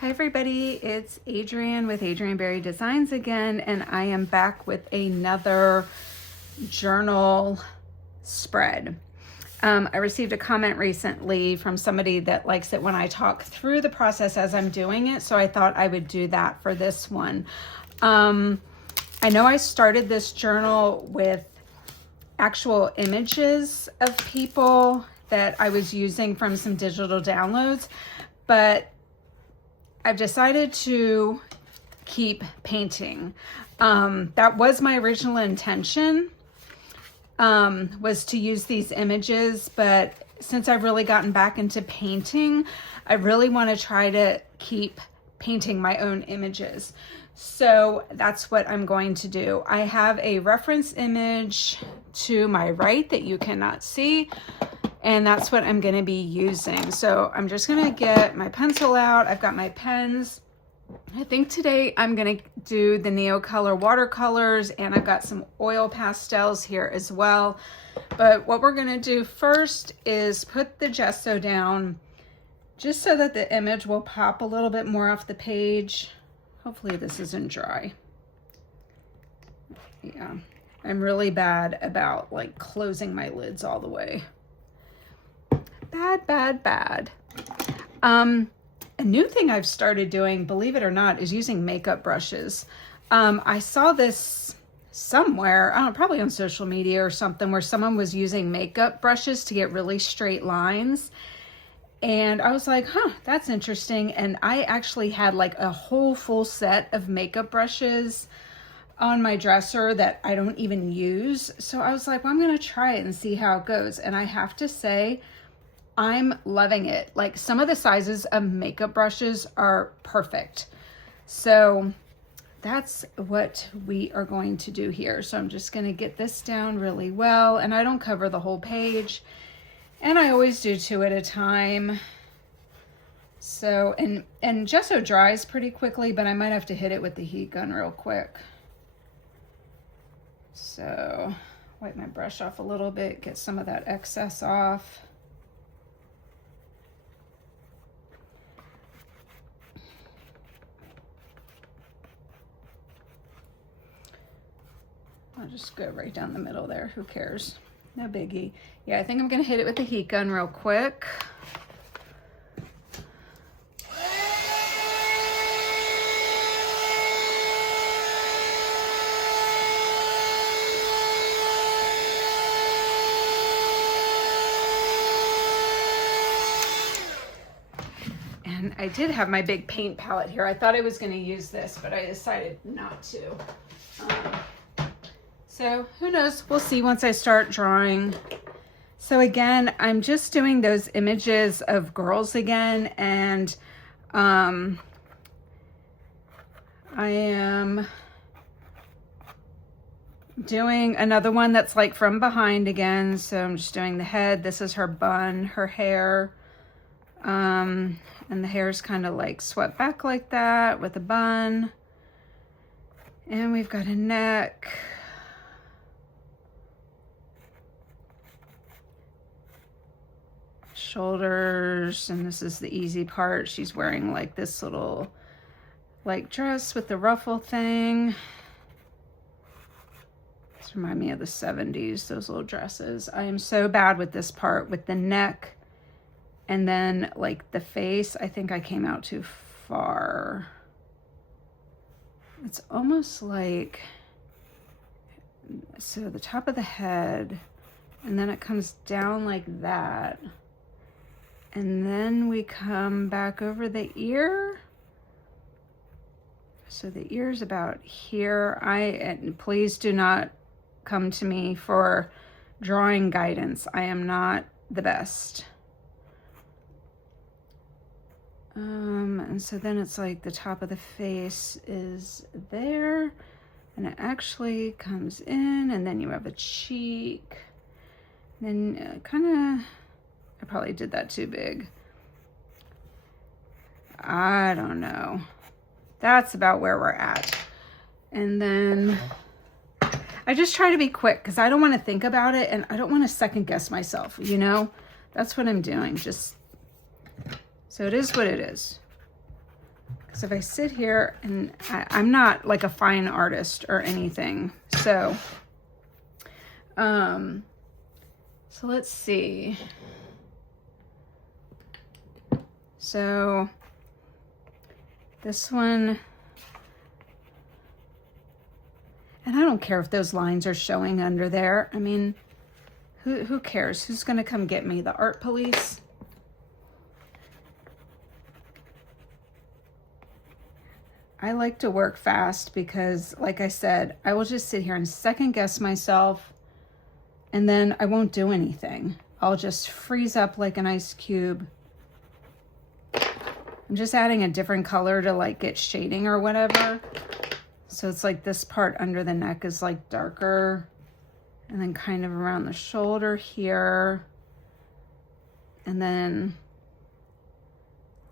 Hi everybody, it's Adrienne with Adrienne Berry Designs again, and I am back with another journal spread. I received a comment recently from somebody that likes it when I talk through the process as I'm doing it, so I thought I would do that for this one. I know I started this journal with actual images of people that I was using from some digital downloads, but I've decided to keep painting. That was my original intention, was to use these images, but since I've really gotten back into painting, I really want to try to keep painting my own images. So that's what I'm going to do. I have a reference image to my right that you cannot see, and that's what I'm going to be using. So I'm just going to get my pencil out. I've got my pens. I think today I'm going to do the Neocolor watercolors, and I've got some oil pastels here as well. But what we're going to do first is put the gesso down just so that the image will pop a little bit more off the page. Hopefully this isn't dry. Yeah, I'm really bad about like closing my lids all the way. Bad. A new thing I've started doing, believe it or not, is using makeup brushes. I saw this somewhere, I don't know, probably on social media or something, where someone was using makeup brushes to get really straight lines. And I was like, huh, that's interesting. And I actually had like a whole full set of makeup brushes on my dresser that I don't even use. So I was like, well, I'm going to try it and see how it goes. And I have to say, I'm loving it. Like, some of the sizes of makeup brushes are perfect. So that's what we are going to do here. So I'm just going to get this down really well, and I don't cover the whole page, and I always do 2 at a time. So, and gesso dries pretty quickly, but I might have to hit it with the heat gun real quick. So wipe my brush off a little bit, get some of that excess off. I'll just go right down the middle there. Who cares? No biggie. Yeah, I think I'm going to hit it with the heat gun real quick. And I did have my big paint palette here. I thought I was going to use this, but I decided not to. So who knows? We'll see once I start drawing. So again, I'm just doing those images of girls again, and I am doing another one that's like from behind again. So I'm just doing the head. This is her bun, her hair, and the hair's kind of like swept back like that with a bun. And we've got a neck. Shoulders, and this is the easy part. She's wearing like this little like dress with the ruffle thing. This reminds me of the 70s, those little dresses. I am so bad with this part, with the neck and then like the face. I think I came out too far. It's almost like, so the top of the head, and then it comes down like that. And then we come back over the ear. So the ear's about here. And please do not come to me for drawing guidance. I am not the best. And so then it's like the top of the face is there, and it actually comes in, and then you have a cheek. Then kind of, I probably did that too big. I don't know. That's about where we're at. And then I just try to be quick because I don't want to think about it, and I don't want to second guess myself, you know? That's what I'm doing. Just, so it is what it is. Because if I sit here and I'm not like a fine artist or anything. So let's see. So this one, and I don't care if those lines are showing under there. I mean, who cares? Who's gonna come get me? The art police? I like to work fast because, like I said, I will just sit here and second guess myself, and then I won't do anything. I'll just freeze up like an ice cube. I'm just adding a different color to like get shading or whatever. So it's like this part under the neck is like darker, and then kind of around the shoulder here, and then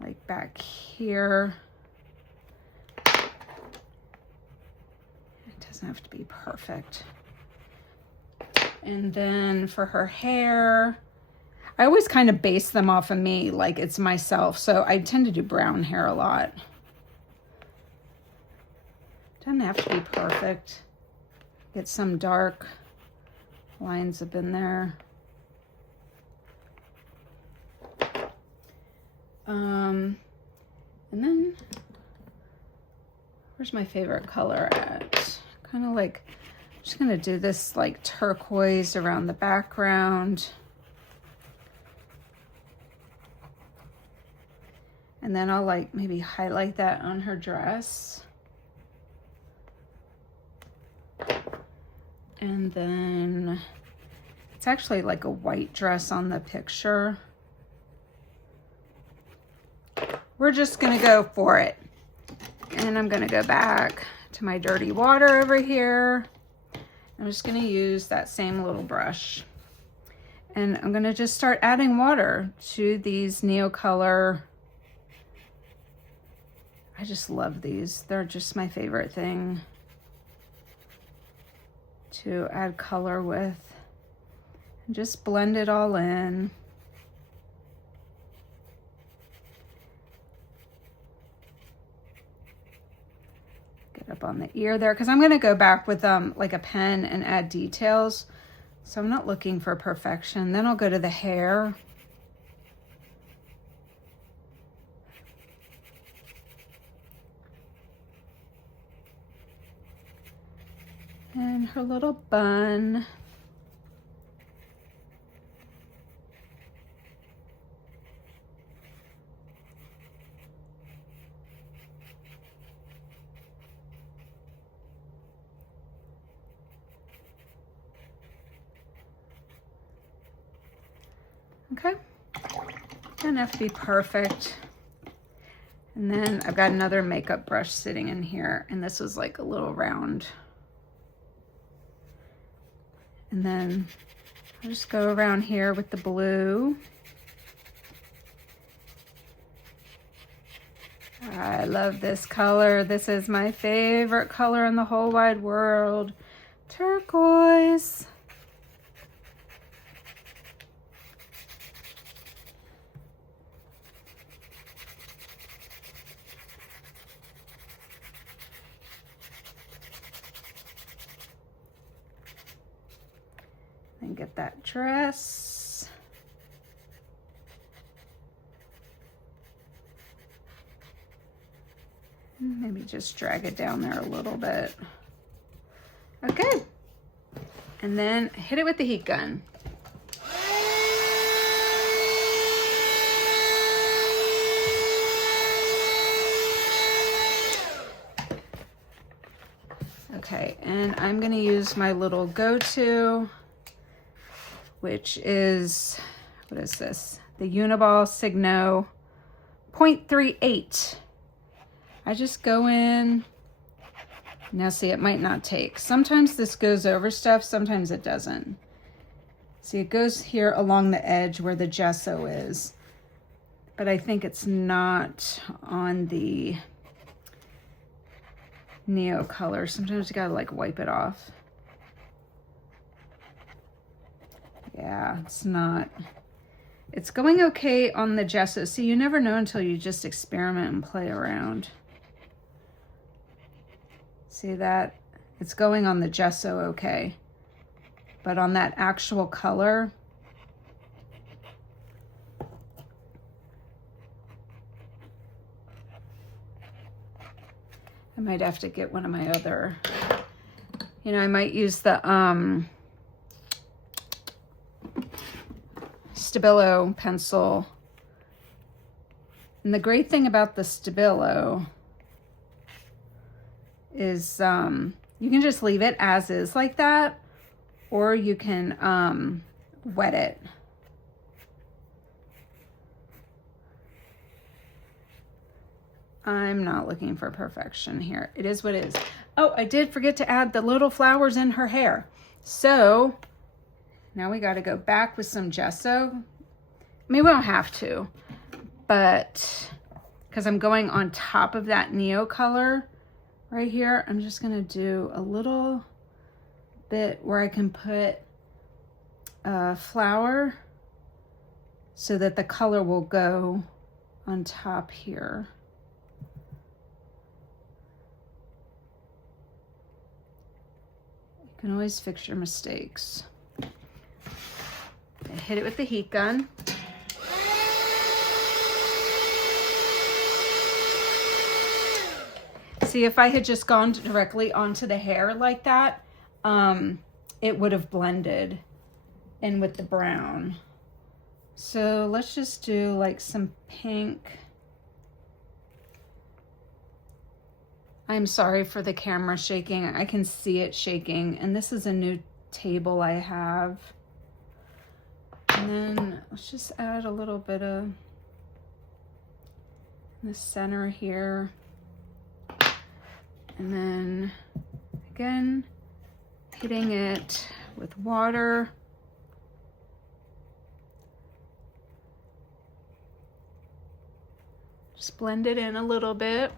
like back here. It doesn't have to be perfect. And then for her hair, I always kind of base them off of me, like it's myself. So I tend to do brown hair a lot. Doesn't have to be perfect. Get some dark lines up in there. And then, where's my favorite color at? Kind of like, I'm just gonna do this like turquoise around the background. And then I'll like maybe highlight that on her dress. And then it's actually like a white dress on the picture. We're just gonna go for it. And I'm gonna go back to my dirty water over here. I'm just gonna use that same little brush. And I'm gonna just start adding water to these Neocolor. I just love these. They're just my favorite thing to add color with. And just blend it all in. Get up on the ear there, because I'm going to go back with like a pen and add details. So I'm not looking for perfection. Then I'll go to the hair. And her little bun. Okay, doesn't have to be perfect. And then I've got another makeup brush sitting in here, and this was like a little round. And then I'll just go around here with the blue. I love this color. This is my favorite color in the whole wide world. Turquoise. And get that dress. And maybe just drag it down there a little bit. Okay. And then hit it with the heat gun. Okay, and I'm gonna use my little go-to, which is, what is this? The Uniball Signo 0.38. I just go in. Now see, it might not take. Sometimes this goes over stuff, sometimes it doesn't. See, it goes here along the edge where the gesso is, but I think it's not on the Neocolor. Sometimes you gotta like wipe it off. Yeah, it's not. It's going okay on the gesso. See, you never know until you just experiment and play around. See that? It's going on the gesso okay. But on that actual color, I might have to get one of my other, you know, I might use the Stabilo pencil. And the great thing about the Stabilo is you can just leave it as is like that, or you can wet it. I'm not looking for perfection here. It is what it is. Oh, I did forget to add the little flowers in her hair. So now we got to go back with some gesso. I mean, we don't have to, but because I'm going on top of that Neo color right here, I'm just going to do a little bit where I can put a flower so that the color will go on top here. You can always fix your mistakes. I hit it with the heat gun. See, if I had just gone directly onto the hair like that, it would have blended in with the brown. So let's just do like some pink. I'm sorry for the camera shaking. I can see it shaking. And this is a new table I have. And then let's just add a little bit of the center here. And then again, hitting it with water. Just blend it in a little bit.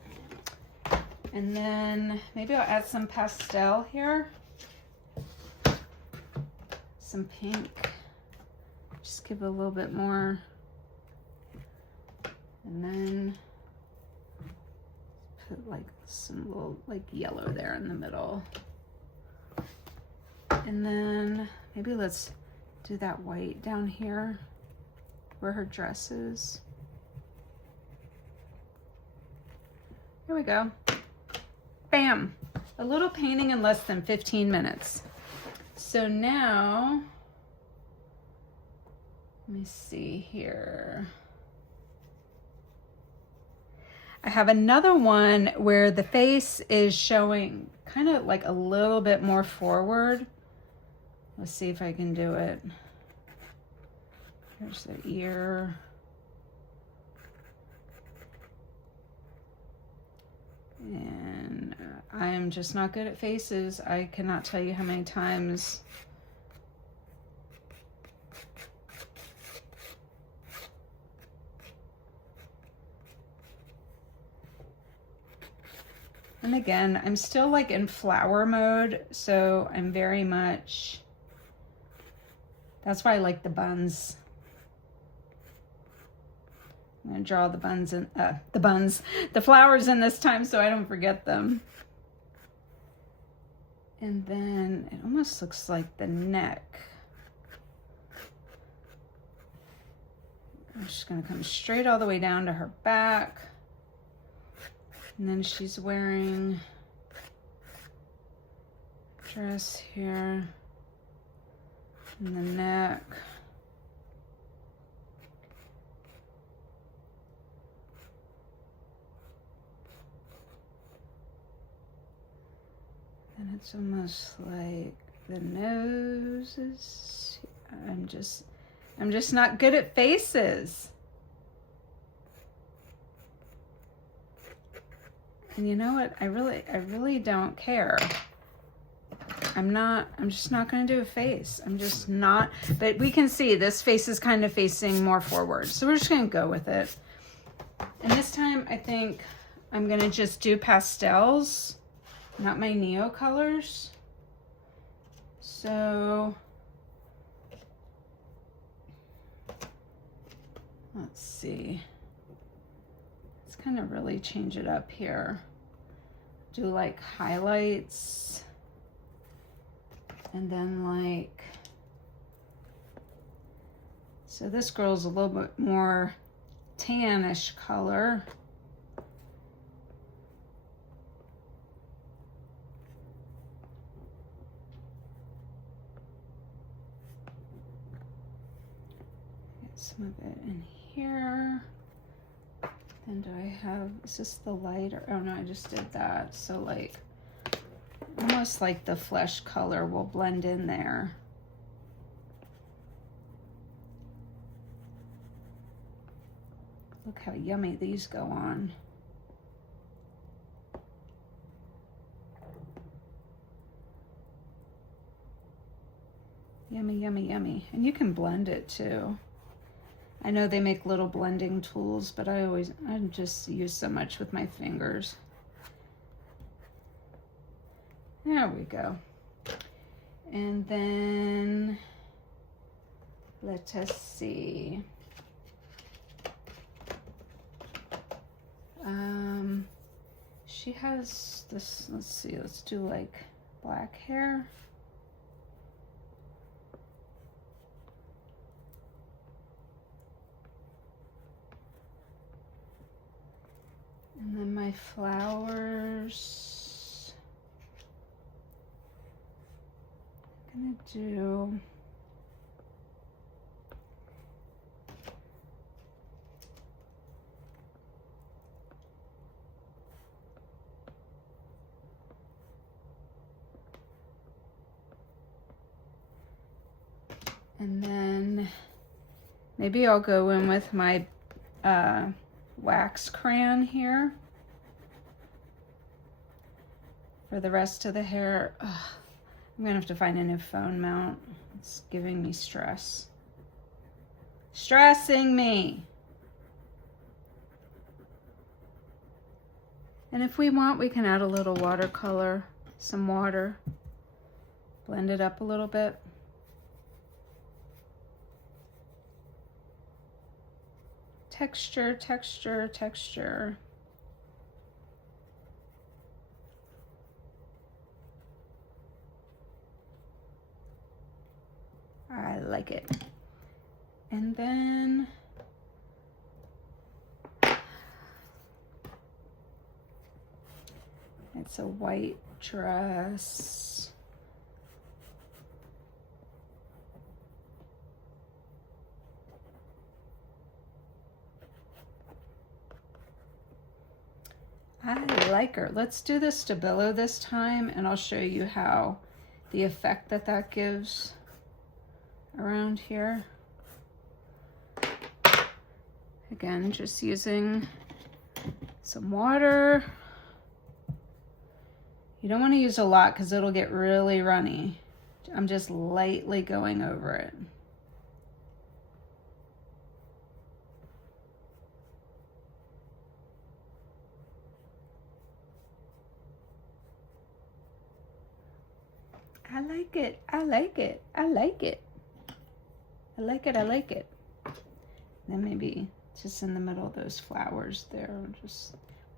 And then maybe I'll add some pastel here. Some pink. Just give it a little bit more. And then put like some little like yellow there in the middle. And then maybe let's do that white down here where her dress is. Here we go. Bam! A little painting in less than 15 minutes. So now, let me see here. I have another one where the face is showing kind of like a little bit more forward. Let's see if I can do it. Here's the ear. And I am just not good at faces. I cannot tell you how many times and again, I'm still like in flower mode, so I'm very much, that's why I like the buns. I'm gonna draw the buns and the flowers in this time so I don't forget them. And then it almost looks like the neck. I'm just gonna come straight all the way down to her back. And then she's wearing a dress here and the neck. And it's almost like the nose is, I'm just not good at faces. And you know what? I really don't care. I'm just not gonna do a face. I'm just not, but we can see this face is kind of facing more forward. So we're just gonna go with it. And this time I think I'm gonna just do pastels. Not my Neo colors. So let's see. Let's kind of really change it up here. do like highlights and then like, so this girl's a little bit more tannish color. Get some of it in here. Then do I have, is this the lighter? Oh no, I just did that. So like, almost like the flesh color will blend in there. Look how yummy these go on. Yummy, yummy, yummy. And you can blend it too. I know they make little blending tools, but I just use so much with my fingers. There we go. And then, let us see. She has this, let's see, let's do like black hair. And then my flowers, I'm gonna do, and then maybe I'll go in with my wax crayon here for the rest of the hair. Ugh, I'm gonna have to find a new phone mount. It's giving me stress. Stressing me. And if we want, we can add a little watercolor, some water, blend it up a little bit. Texture, texture, texture. I like it. And then it's a white dress. I like her. Let's do the Stabilo this time, and I'll show you how the effect that gives around here. Again, just using some water. You don't want to use a lot because it'll get really runny. I'm just lightly going over it. I like it. I like it. I like it. I like it. I like it. Then maybe just in the middle of those flowers there, just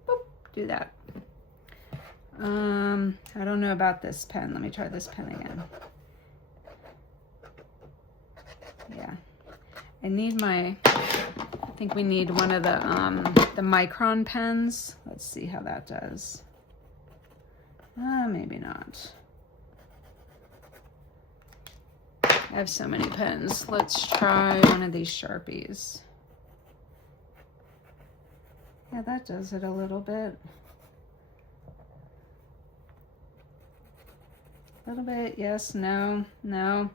boop, do that. I don't know about this pen. Let me try this pen again. Yeah. I need my, I think we need one of the Micron pens. Let's see how that does. Maybe not. I have so many pens. Let's try one of these Sharpies. Yeah, that does it a little bit. A little bit, yes, no, no.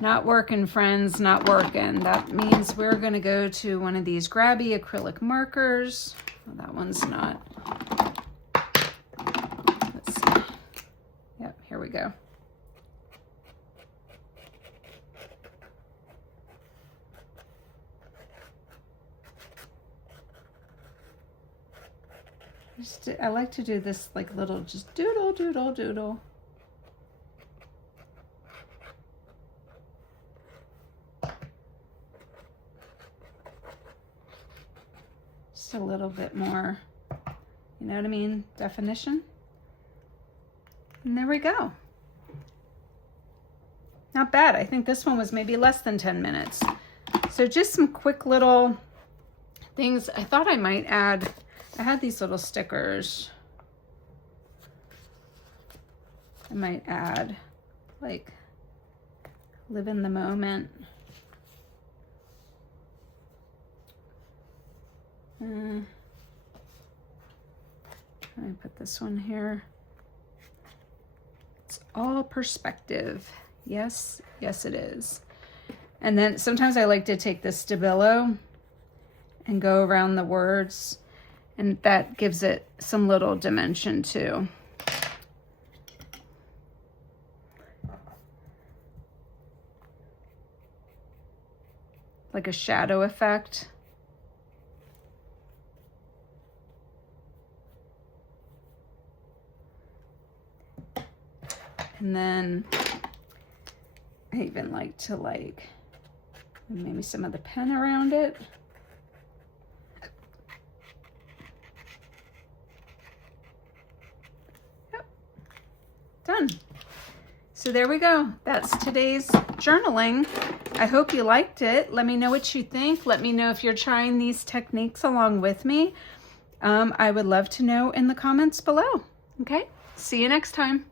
Not working, friends, not working. That means we're gonna go to one of these grabby acrylic markers. Oh, that one's not. Let's see. Yep, here we go. I like to do this like little just doodle, doodle, doodle. Just a little bit more, You know what I mean? Definition. And there we go. Not bad. I think this one was maybe less than 10 minutes. So just some quick little things. I thought I might add, I had these little stickers. I might add like live in the moment. Let me put this one here. It's all perspective. Yes, yes it is. And then sometimes I like to take the Stabilo and go around the words, and that gives it some little dimension too. Like a shadow effect. And then I even like to maybe some of the pen around it. Yep, done. So there we go. That's today's journaling. I hope you liked it. Let me know what you think. Let me know if you're trying these techniques along with me. I would love to know in the comments below. Okay, see you next time.